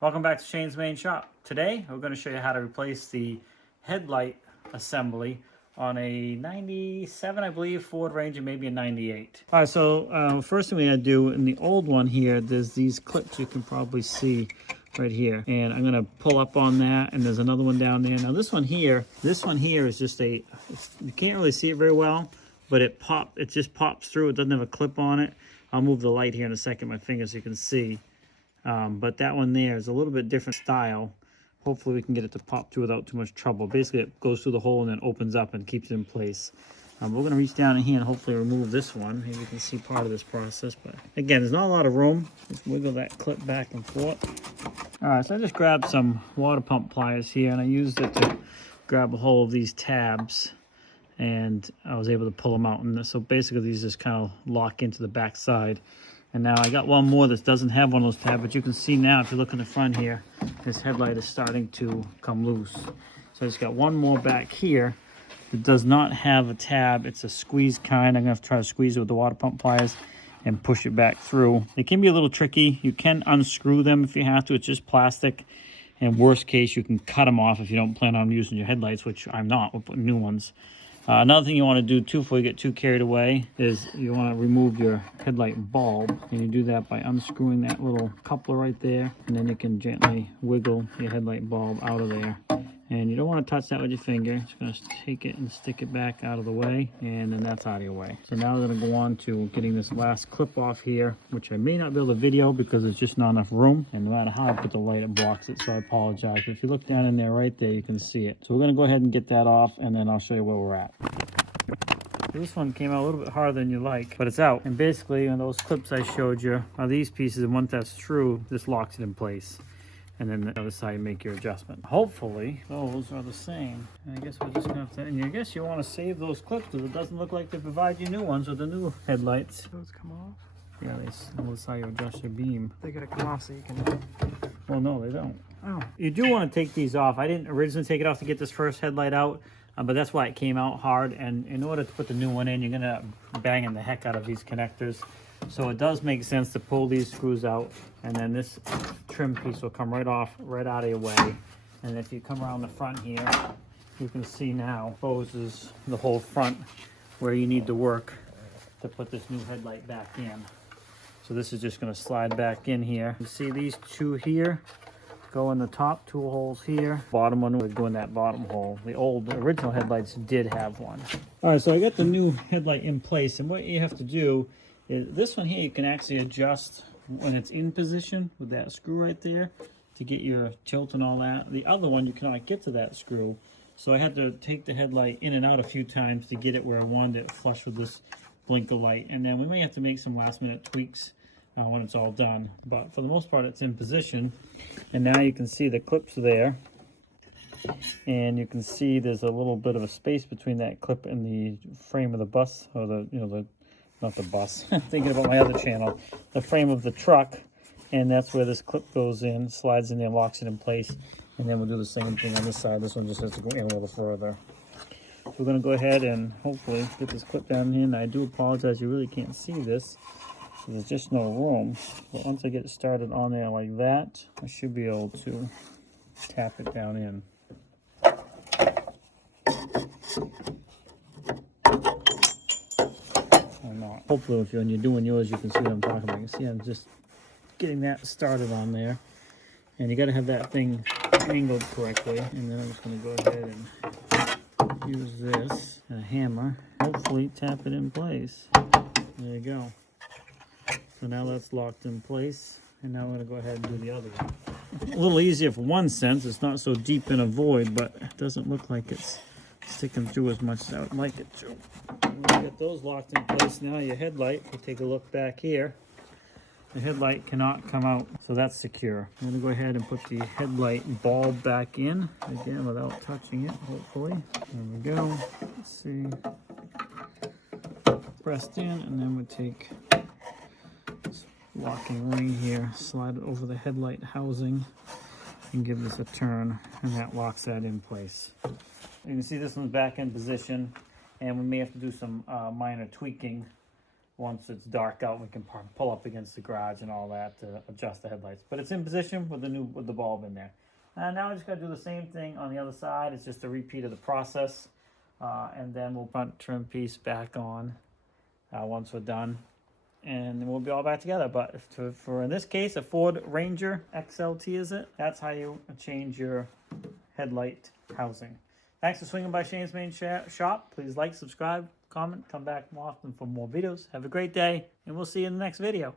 Welcome back to Shane's Main Shop. Today we're going to show you how to replace the headlight assembly on a 97, I believe, Ford Ranger, maybe a 98. All right, so first thing we gotta do, in the old one here, there's these clips you can probably see right here. And I'm gonna pull up on that, and there's another one down there. Now this one here is just you can't really see it very well, but it just pops through. It doesn't have a clip on it. I'll move the light here in a second, my finger, so you can see. But that one there is a little bit different style. Hopefully we can get it to pop through without too much trouble. Basically it goes through the hole and then opens up and keeps it in place. We're going to reach down in here and hopefully remove this one. Maybe you can see part of this process. But again, there's not a lot of room. Just wiggle that clip back and forth. Alright, so I just grabbed some water pump pliers here and I used it to grab a hold of these tabs. And I was able to pull them out. And so basically these just kind of lock into the back side. And now I got one more that doesn't have one of those tabs, but you can see now, if you look in the front here, this headlight is starting to come loose. So I just got one more back here that does not have a tab. It's a squeeze kind. I'm gonna have to try to squeeze it with the water pump pliers and push it back through. It can be a little tricky. You can unscrew them if you have to. It's just plastic. And worst case, you can cut them off if you don't plan on using your headlights, which I'm not. We'll put new ones. Another thing you want to do too before you get too carried away is you want to remove your headlight bulb, and you do that by unscrewing that little coupler right there, and then you can gently wiggle your headlight bulb out of there. And you don't want to touch that with your finger. Just going to take it and stick it back out of the way, and then that's out of your way. So now we're going to go on to getting this last clip off here, which I may not be able to video because there's just not enough room, and no matter how I put the light, it blocks it, so I apologize. But if you look down in there right there, you can see it. So we're going to go ahead and get that off, and then I'll show you where we're at. So this one came out a little bit harder than you like, but it's out. And basically, on those clips I showed you are these pieces, and once that's through, this locks it in place. And then the other side, you make your adjustment. Hopefully, those are the same. And I guess we're just gonna have to, and I guess you want to save those clips because it doesn't look like they provide you new ones with the new headlights. Those come off? Yeah, that's how you adjust your beam. They gotta come off so you can... Well, no, they don't. Oh. You do want to take these off. I didn't originally take it off to get this first headlight out, but that's why it came out hard. And in order to put the new one in, you're gonna banging the heck out of these connectors. So it does make sense to pull these screws out, and then this trim piece will come right off, right out of your way. And if you come around the front here, you can see now exposes the whole front where you need to work to put this new headlight back in. So this is just going to slide back in here. You see these two here go in the top two holes here. Bottom one would go in that bottom hole. The original headlights did have one. All right, so I got the new headlight in place, and what you have to do is this one here you can actually adjust when it's in position with that screw right there to get your tilt and all that. The other one you cannot get to that screw, so I had to take the headlight in and out a few times to get it where I wanted it flush with this blinker light. And then we may have to make some last minute tweaks when it's all done, but for the most part it's in position. And now you can see the clips there, and you can see there's a little bit of a space between that clip and the frame of the bus, or not the bus, thinking about my other channel, the frame of the truck. And that's where this clip goes in, slides in there, locks it in place. And then we'll do the same thing on this side. This one just has to go in a little further. So we're gonna go ahead and hopefully get this clip down here. And I do apologize, you really can't see this, so there's just no room. But once I get it started on there like that, I should be able to tap it down in. Hopefully when you're doing yours, you can see what I'm talking about. You can see I'm just getting that started on there. And you got to have that thing angled correctly. And then I'm just going to go ahead and use this and a hammer. Hopefully tap it in place. There you go. So now that's locked in place. And now I'm going to go ahead and do the other one. A little easier for one sense. It's not so deep in a void, but it doesn't look like it's sticking through as much as I would like it to. When you get those locked in place, now your headlight, if you take a look back here, the headlight cannot come out, so that's secure. I'm going to go ahead and put the headlight bulb back in, again without touching it, hopefully. There we go. Let's see. Pressed in, and then we take this locking ring here, slide it over the headlight housing, and give this a turn, and that locks that in place. You can see this one's back in position, and we may have to do some minor tweaking once it's dark out, we can pull up against the garage and all that to adjust the headlights. But it's in position with the bulb in there. And now we just got to do the same thing on the other side. It's just a repeat of the process. And then we'll front trim piece back on once we're done. And then we'll be all back together. But for in this case, a Ford Ranger XLT is it? That's how you change your headlight housing. Thanks for swinging by Shane's Main Shop. Please like, subscribe, comment, come back more often for more videos. Have a great day, and we'll see you in the next video.